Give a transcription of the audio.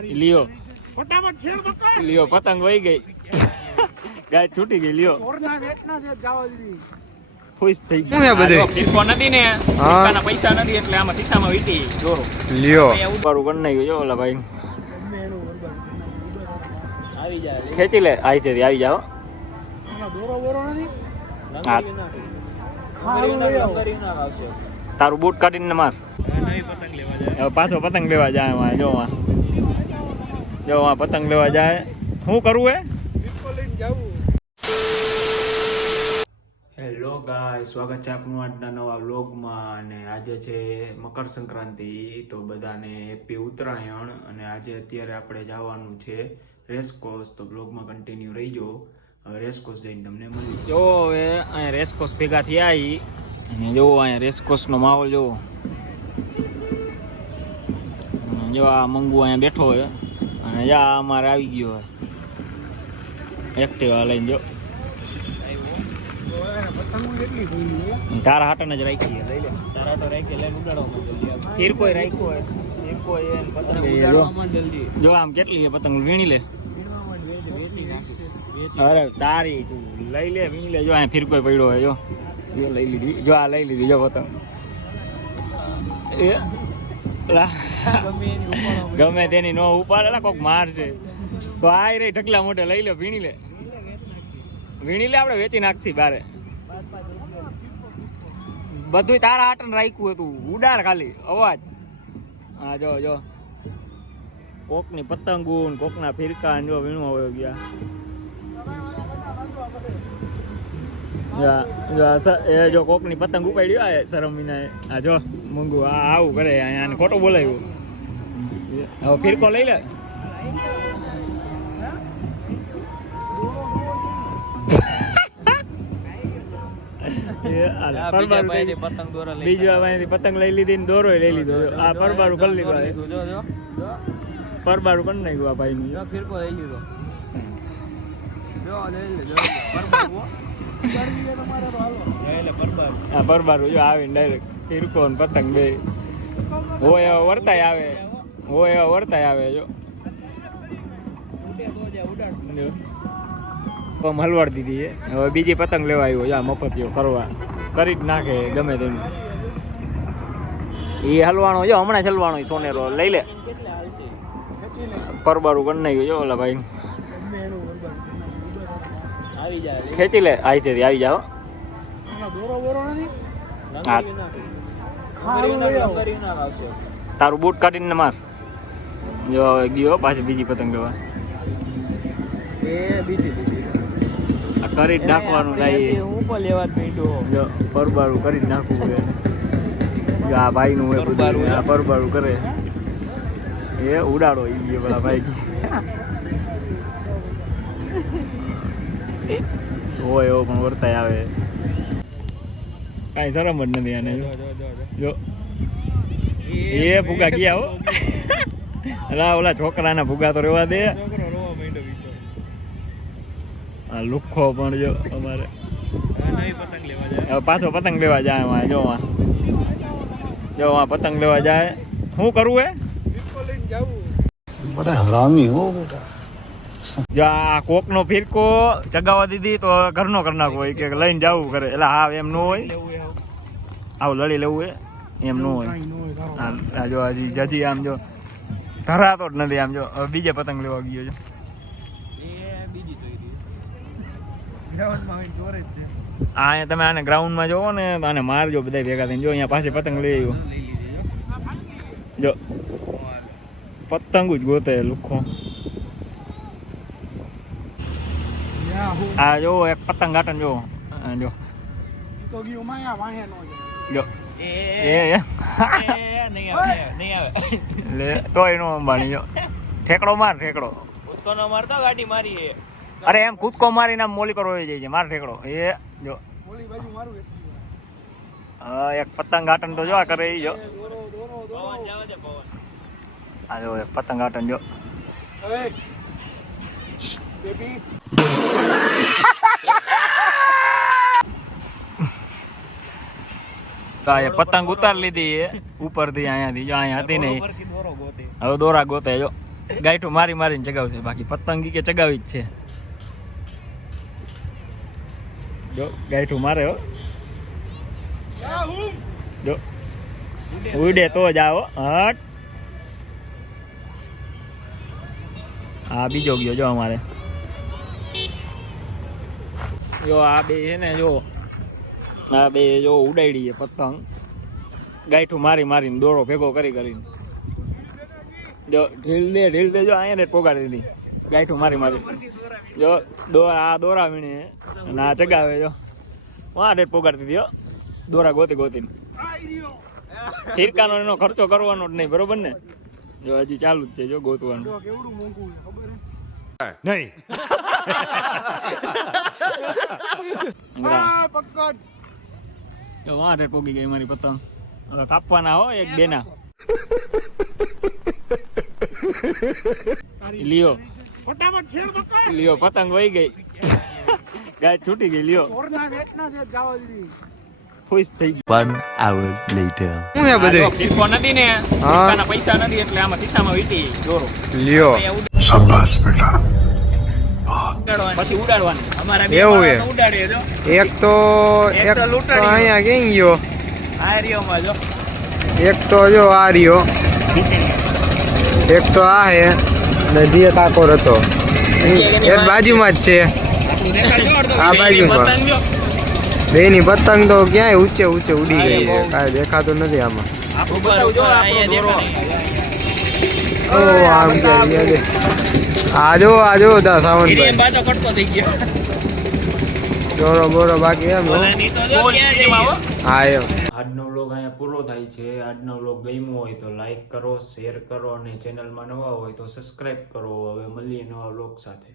લિયો. ફટાફટ છેડ તો કર. લિયો પતંગ વહી ગઈ. ગાય છૂટી ગઈ લિયો. ચોરના વેટના દે જાવા દીધી. ખુશ થઈ શું હું બધે? ફિરકો નથી ને ફિરકાના પૈસા નથી એટલે આમાં ખિસ્સામાં વીટી. જોરો લ્યો. અહીંયા કરી નાખ્યું જો ઓલા ભાઈ. આવી જાય. ખેંચી લે. આવી તેથી આવી જાઓ. દોરો બોરો નથી? હા. ખાવાનું લઈ આવો. તારું બૂટ કાઢીને માર. પાછો પતંગ લેવા જાય જો માં જો આ પતંગ લેવા જાય. શું કરવું હે જાવું હેલો ગાય સ્વાગત છે આપનું આજના નવા વ્લોગમાં અને આજે છે મકર સંક્રાંતિ તો બધાને હેપી ઉત્તરાયણ અને આજે અત્યારે આપણે જવાનું છે રેસકોર્સ તો બ્લોગમાં કન્ટિન્યુ રહીજો. હવે રેસકોર્સ જઈને તમને મળી જો હવે અહીંયા રેસકોર્સ ભેગા થયા અને જો અહીંયા રેસકોર્સનો માહોલ જો અને જો આ મંગુ અહીંયા બેઠો હોય અને યા અમારે આવી ગયો હોય. એક્ટિવા લઈને જો. તારા હાટને જ રાખીએ લઈ લે. તારા હાટો રાખી લઈને ઉડાડો ફીર કોઈ રાખ્યો હોય. એને પતંગ ઉડાડવામાં જલ્દી. જો આમ કેટલી છે પતંગ? વીણી લે. અરે તારી તું લઈ લે વીણી લે. જો આ ફીર પડ્યો હોય જો. જો લઈ લીધી. જો આ લઈ લીધી જો પતંગ. એ. ગમે તેની નો ઉપાડે કોક માર છે. તો આ રે ઢગલા મોઢે લઈ લે, વીણી લે. વીણી લે આપણે, વેચી નાખશી બારે. બધું તારા આટન રાખ્યું હતું. ઉડાડ ખાલી, અવાજ. હા, જો જો. કોકની પતંગો કોકના ફિરકા જો વીણું હોય ગયા. એ જો કોકની પતંગ ઉપાડ્યો આ શરમ વિના આ જો મંગુ આ આવું કરે આને ખોટું બોલાવ્યું. હવે ફિરકો લઈ લે. બીજા પતંગ લઈ લીધી ને દોરો લઈ લીધો. આ પરબારું કરી લીધું. પરબારું કરી નાખ્યું આ ભાઈ ફિરકો લઈ તમારે આ પરબારું જો આવીને ડાયરેક્ટ ફિરકો ને પતંગ બે. હોય એવા વર્તાય આવે. હોય એવા વર્તાય આવે, જો. હલવાડી દીધી છે. હવે બીજી પતંગ લેવા આવ્યો જા મફતિયો કરવા કરી જ નાખે ગમે તેમ. એ હલવાનો જો હમણાં જ હલવાનો સોનેરો. લઈ લે. પરબારું કરી નાખ્યું જો ઓલા ભાઈ. ખેંચી લે આવી તેથી આવી જાઓ. હા. લઈ તારું બૂટ કાઢીને માર. જો હવે ગયો પાછી બીજી પતંગ લેવા. કરી જ નાખવાનું થાય જો પરબારું કરી જ નાખવું. જો આ ભાઈનું હોય બધું આ પરબારું કરે. એ ઉડાડો ઈ ગયો પેલા ભાઈ. હોય એવો પણ વર્તાય આવે. કાંઈ શરમ જ નથી આને. જો એ ફુગા ગયા હો. અલા ઓલા છોકરાના ફુગા તો રેવા દે આ લુખ્ખો પણ જો અમારે. પાછો પતંગ લેવા જાય એમાં જો માં જો માં પતંગ લેવા જાય. શું કરવું હે? ફિરકો લઈને જાવું બડા હરામી હો બેટા. જો આ કોકનો ફિરકો ચગાવવા દીધી તો ઘરનો કરી નાખો. કે લઈને જવું કરે એટલે હા, એમ ન હોય. આવું લડી લેવું એ. એમ ન હોય. ન જો હજી જજી આમ જો. ધરાતો જ નથી આમ જો. બીજે પતંગ લેવા ગયો છે. તમે આને ગ્રાઉન્ડમાં જોવો ને, આને મારજો બધા ભેગા થઈને. જો અહીંયા પાસે પતંગ લઈ જો. પતંગ જ ગોતે લુખો યા હું આ જો એક પતંગ ઘાટન જો. જો. તો ગયું આ વાહે નો જો. એ એ લે તોય નો અંબાણી જો. ઠેકડો માર ઠેકડો. અરે એમ કૂદકો મારીને આમ મોલી પર વહી જાય છે માર ઠેકડો. એ જો. મોલી બાજુ મારું હા, એક પતંગ ઘાટન તો જો આ કરે જો. આ જો એક પતંગ ગાટન જો. એ બેબી. પતંગ ઉતાર લીધી એ ઉપરથી અહીંયાથી. જો અહીંયા હતી નહીં. હવે દોરા ગોતે. જો ગાયઠું મારી મારીને ચગાવશે. બાકી પતંગી કે ચગાવી જ છે. જો ગાયઠું મારે હો. જો. ઉડે તો જ આવો. હટ. હા બીજો ગયો જો અમારે. જો આ બે છે ને, જો. આ બે જો ઉડાડી છે પતંગ. ગાંઠું મારી મારીને દોરો ભેગો કરી કરીને. જો ઢીલ દે ઢીલ દે, જો અહીંયા ને પોગાડી દીધી. ગાંઠું મારી મારી. જો દોરા, આ દોરા વીણી અને આ ચગાવે જો. વાં રેટ પોગાડી દીધી દોરા ગોતી ગોતીને. ફિરકાનો એનો ખર્ચો કરવાનો જ નહીં, બરોબર ને? જો હજી ચાલુ જ છે, જો ગોતવાનું. નહીં. આ પકડ પોગી ગઈ મારી પતંગ. હવે કાપવાના હો એક બેના. લિયો. ફટાફટ છેડ પકડ લિયો પતંગ વહી ગઈ. ગાય છૂટી ગઈ લિયો. ચોરના નેટના દે જાવા દીધી ખુશ થઈ ગઈ હે જો નથી ને ફિરકાના પૈસા નથી એટલે આમાં ખિસ્સામાં વીટી. જોરો. લ્યો. શાબાશ બેટા. પછી ઉડાડવાનું. અમારા એવું હે? જો. એક તો એક તો અહીંયા ક્યાં ગયો? આ રીઓમાં જો. એક તો જો આ રહ્યો. એક તો આ હે. ને જે કાકોર હતો એ બાજુમાં જ છે. આ બાજુમાં. બે ની પતંગ તો ક્યાંય ઊંચે ઊંચે ઉડી ગઈ છે. કાંઈ દેખાતું નથી આમાં આપણું બતાવજો આપણો દોરો ઓ આમ કે અહીંયા દે. આજો જો આ જો દા હીરી સાવનભાઈ બાજો કટકો થઈ ગયો. દોરો બોરો બાકી એમ હા એમ. આજનો વ્લોગ અહીંયા પૂરો થાય છે. આજનો વ્લોગ ગમ્યો હોય તો લાઈક કરો શેર કરો અને ચેનલમાં નવા હોય તો સબસ્ક્રાઈબ કરો. હવે મળીએ નવા વ્લોગ સાથે.